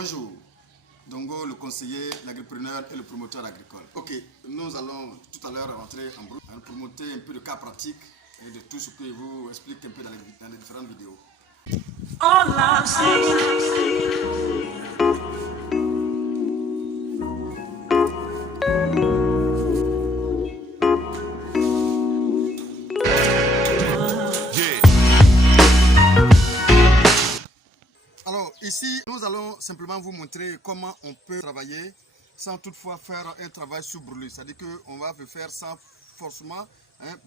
Bonjour, Dongo, le conseiller, l'agripreneur et le promoteur agricole. Ok, nous allons tout à l'heure rentrer en groupe, pour monter un peu de cas pratiques et de tout ce que je vous explique un peu dans les différentes vidéos. All I'm saying. Alors ici, nous allons simplement vous montrer comment on peut travailler sans toutefois faire un travail sous brûlé. C'est-à-dire qu'on va le faire sans forcément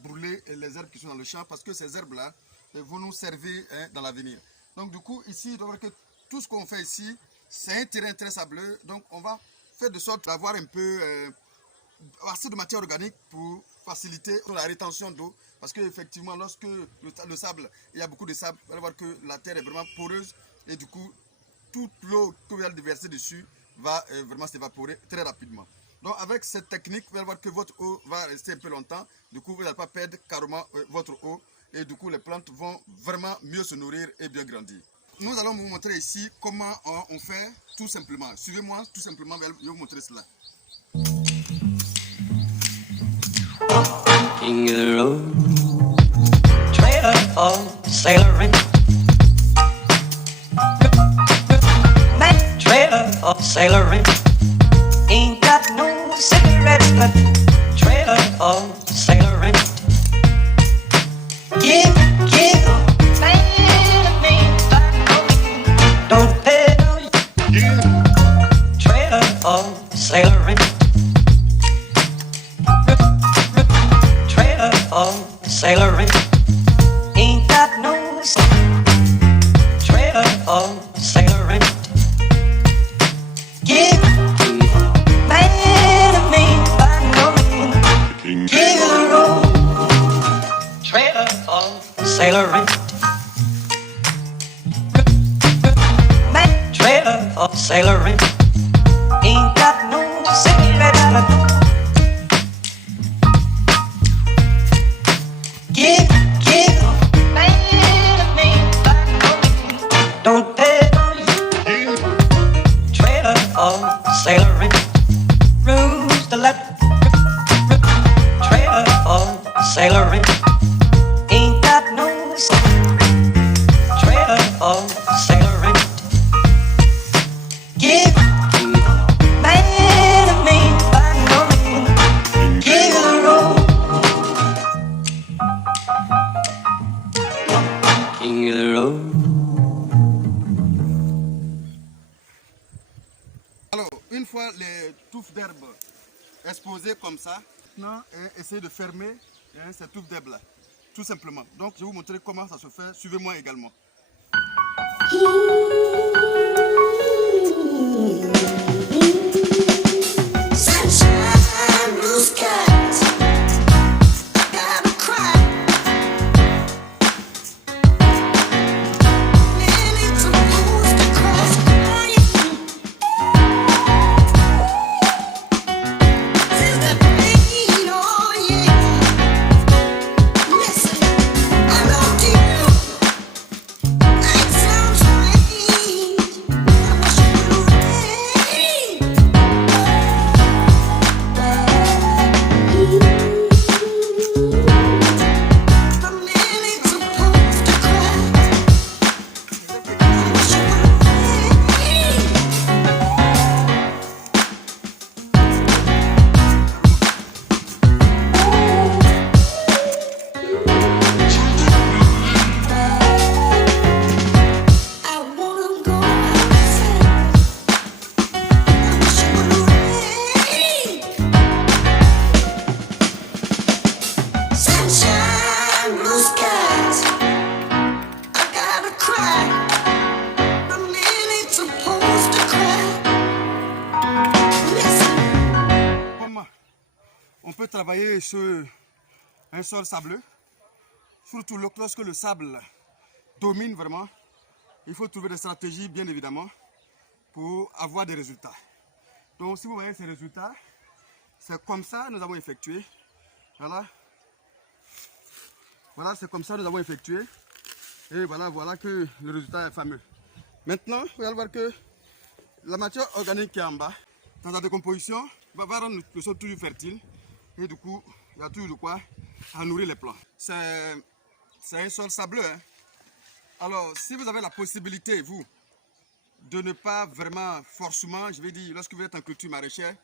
brûler les herbes qui sont dans le champ parce que ces herbes-là vont nous servir dans l'avenir. Donc du coup, ici, donc, que tout ce qu'on fait ici, c'est un terrain très sableux. Donc on va faire de sorte d'avoir un peu assez de matière organique pour faciliter la rétention d'eau. Parce qu'effectivement, lorsque le sable, il y a beaucoup de sable, vous allez voir que la terre est vraiment poreuse. Et du coup, toute l'eau que vous allez déverser dessus va vraiment s'évaporer très rapidement. Donc avec cette technique, vous allez voir que votre eau va rester un peu longtemps. Du coup, vous n'allez pas perdre carrément votre eau. Et du coup, les plantes vont vraiment mieux se nourrir et bien grandir. Nous allons vous montrer ici comment on fait tout simplement. Suivez-moi tout simplement, je vais vous montrer cela. King of the road, trailer for sailoring. Man, trailer for sailoring. Ain't got no cigarettes, but trailer for sailoring. Give, man, don't pay no. Trailer for sailoring. Sailoring, ain't got no trailer for sailoring. Give man to me by no means. Give the road trailer for sailoring. Man trailer for sailoring. Ain't got no cigarette. Don't pay trailer for sailoring. Rules the left. Trailer for sailoring. Ain't got no trailer for sailoring. Give man to me by no means. Give the road. King of the road. Une fois les touffes d'herbe exposées comme ça, maintenant essayez de fermer ces touffes d'herbe là, tout simplement. Donc je vais vous montrer comment ça se fait, suivez-moi également. On peut travailler sur un sol sableux, surtout lorsque le sable domine vraiment. Il faut trouver des stratégies, bien évidemment, pour avoir des résultats. Donc si vous voyez ces résultats, c'est comme ça que nous avons effectué. Voilà. Voilà, c'est comme ça que nous avons effectué. Et voilà que le résultat est fameux. Maintenant, vous allez voir que La matière organique qui est en bas, dans la décomposition, va rendre le sol toujours fertile. Et du coup, il y a toujours de quoi à nourrir les plants. C'est un sol sableux. Hein. Alors, si vous avez la possibilité, vous, de ne pas vraiment, forcément, je vais dire, lorsque vous êtes en culture maraîchère,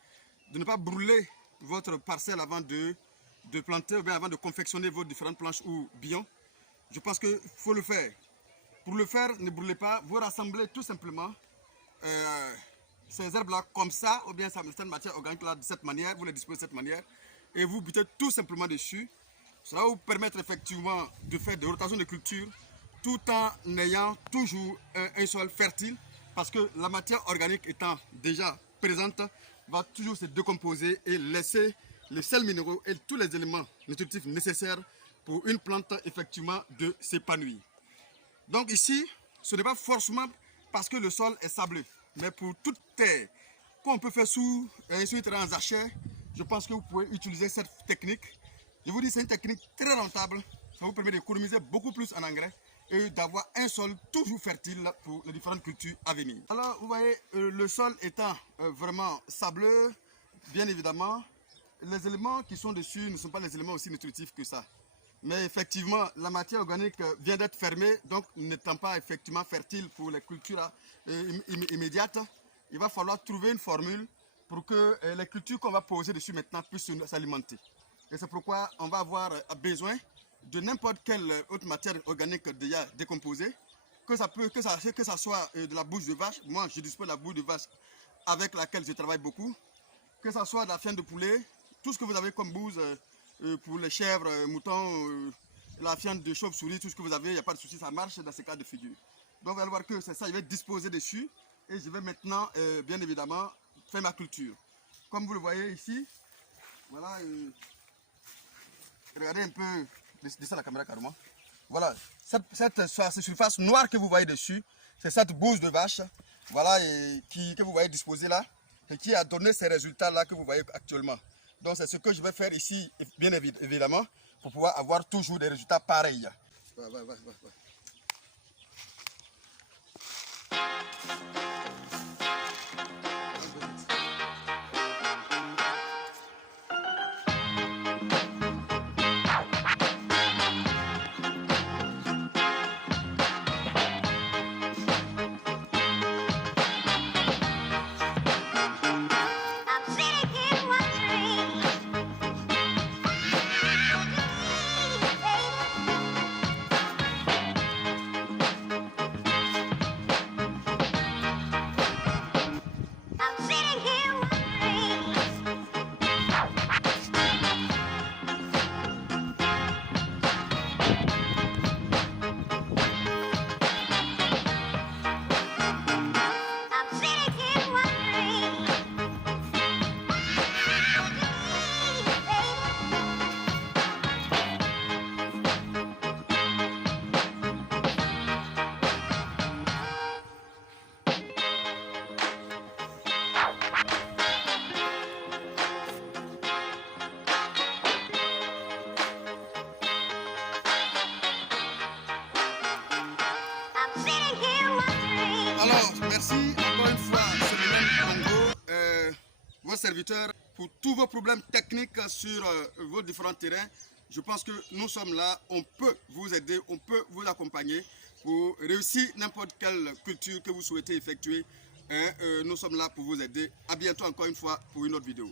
de ne pas brûler votre parcelle avant de planter ou bien avant de confectionner vos différentes planches ou billons, je pense qu'il faut le faire. Pour le faire, ne brûlez pas, vous rassemblez tout simplement ces herbes-là comme ça, ou bien cette matière organique là de cette manière, vous les disposez de cette manière, et vous butez tout simplement dessus. Ça va vous permettre effectivement de faire des rotations de culture tout en ayant toujours un sol fertile, parce que la matière organique étant déjà présente, va toujours se décomposer et laisser les sels minéraux et tous les éléments nutritifs nécessaires pour une plante effectivement de s'épanouir. Donc ici, ce n'est pas forcément parce que le sol est sableux, mais pour toute terre qu'on peut faire sous un terrain en sachet, je pense que vous pouvez utiliser cette technique. Je vous dis, c'est une technique très rentable. Ça vous permet d'économiser beaucoup plus en engrais et d'avoir un sol toujours fertile pour les différentes cultures à venir. Alors, vous voyez, le sol étant vraiment sableux, bien évidemment, les éléments qui sont dessus ne sont pas les éléments aussi nutritifs que ça. Mais effectivement, la matière organique vient d'être fermée, donc n'étant pas effectivement fertile pour les cultures immédiates, il va falloir trouver une formule pour que les cultures qu'on va poser dessus maintenant puissent s'alimenter. Et c'est pourquoi on va avoir besoin de n'importe quelle autre matière organique déjà décomposée, que ça soit de la bouse de vache. Moi, je dispose de la bouse de vache avec laquelle je travaille beaucoup, que ça soit de la fiente de poulet, tout ce que vous avez comme bouse pour les chèvres, moutons, la fiente de chauve-souris, tout ce que vous avez, il n'y a pas de souci, ça marche dans ces cas de figure. Donc vous allez voir que c'est ça, je vais disposer dessus et je vais maintenant, bien évidemment, faire ma culture. Comme vous le voyez ici, voilà, regardez un peu, descends la caméra carrément. Voilà, cette surface noire que vous voyez dessus, c'est cette bouse de vache, voilà, que vous voyez disposée là, et qui a donné ces résultats-là que vous voyez actuellement. Donc c'est ce que je vais faire ici, bien évidemment, pour pouvoir avoir toujours des résultats pareils. Va. Alors, merci encore une fois, c'est le même Congo, vos serviteurs, pour tous vos problèmes techniques sur vos différents terrains. Je pense que nous sommes là, on peut vous aider, on peut vous accompagner pour réussir n'importe quelle culture que vous souhaitez effectuer. Nous sommes là pour vous aider. À bientôt encore une fois pour une autre vidéo.